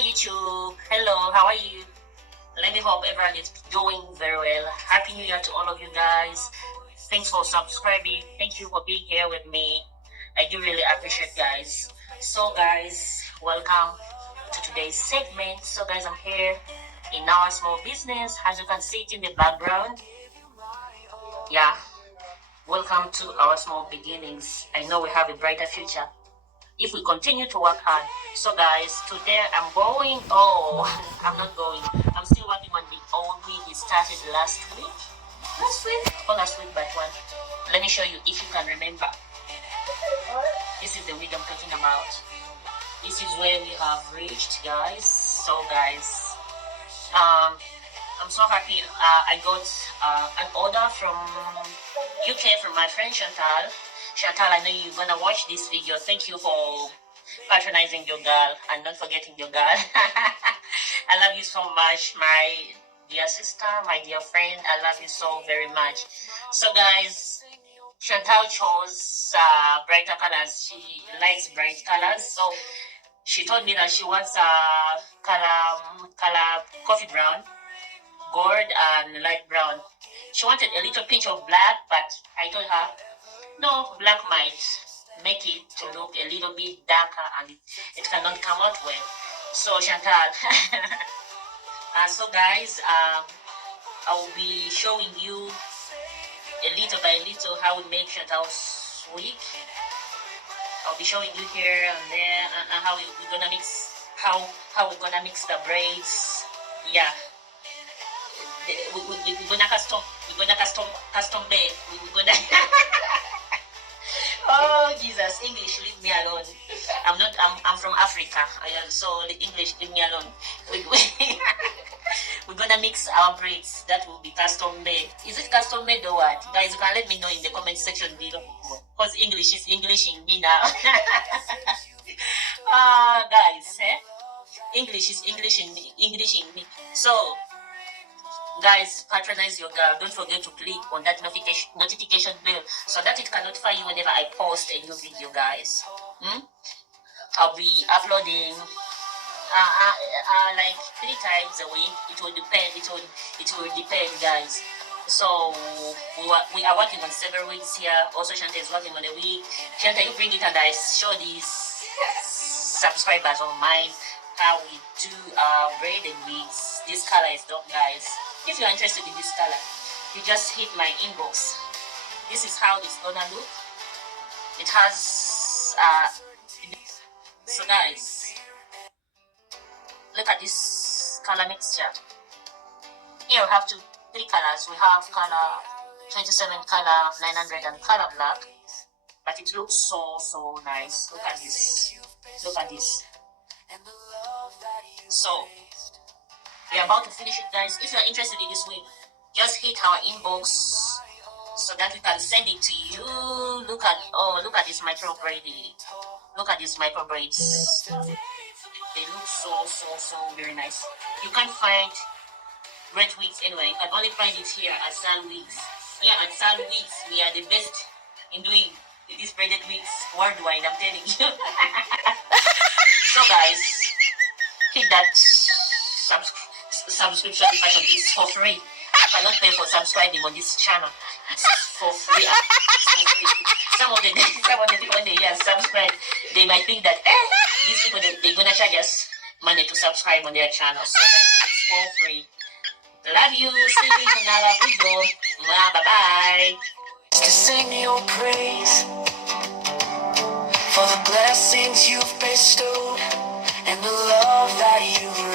YouTube. Hello, how are you? Let me hope everyone is doing very well. Happy New Year to all of you guys. Thanks for subscribing. Thank you for being here with me. I do really appreciate guys. So guys, welcome to today's segment. So guys, I'm here in our small business. As you can see it in the background. Yeah. Welcome to our small beginnings. I know we have a brighter future if we continue to work hard. So guys, today I'm not going. I'm still working on the old wig. It started last week but one. Let me show you if you can remember. This is the wig I'm talking about. This is where we have reached, guys. So guys, I'm so happy. I got an order from UK from my friend Chantal. Chantal, I know you're gonna watch this video. Thank you for patronizing your girl and not forgetting your girl. I love you so much, my dear sister, my dear friend. I love you so very much. So guys, Chantal chose brighter colors. She likes bright colors, so she told me that she wants color coffee brown, gold, and light brown. She wanted a little pinch of black, but I told her no, black might make it to look a little bit darker and it cannot come out well. So Chantal, so guys, I will be showing you a little by little how we make Chantal's wig. I'll be showing you here and there and how we're gonna mix, how we're gonna mix the braids. Yeah, we're gonna custom made. We're gonna. Oh Jesus, English, leave me alone. I'm from Africa. So English, leave me alone. We're gonna mix our braids. That will be custom made. Is it custom made or what? Guys, you can let me know in the comment section below. Because English is English in me now. Guys, English is English in me. So guys, patronize your girl. Don't forget to click on that notification bell so that it can notify you whenever I post a new video, guys. I'll be uploading like 3 times a week. It will depend. It will depend, guys. So we are working on several wigs here. Also, Shanta is working on a wig. Shanta, you bring it and I show these subscribers of mine how we do braided wigs. This color is dope, guys. If you're interested in this color, you just hit my inbox. This is how it's gonna look. It has so guys, look at this color mixture. Here we have 3 colors. We have color 27, color 900, and color black. But it looks so nice. Look at this. Look at this. So we're about to finish it, guys. If you're interested in this wig, just hit our inbox so that we can send it to you. Look at this micro braided. Look at these micro braids. They look so very nice. You can't find braid wigs anywhere. You can only find it here at Sal Wigs. Yeah, at Sal Wigs, we are the best in doing these braided wigs worldwide, I'm telling you. So guys, hit that subscription button. It's for free. You cannot pay for subscribing on this channel. It's for free. It's for free. Some of the people when they hear subscribe, they might think that these people they're gonna charge us money to subscribe on their channel. So guys, it's for free. Love you. See you in another video. Bye bye. To sing your praise for the blessings you've bestowed and the love that you've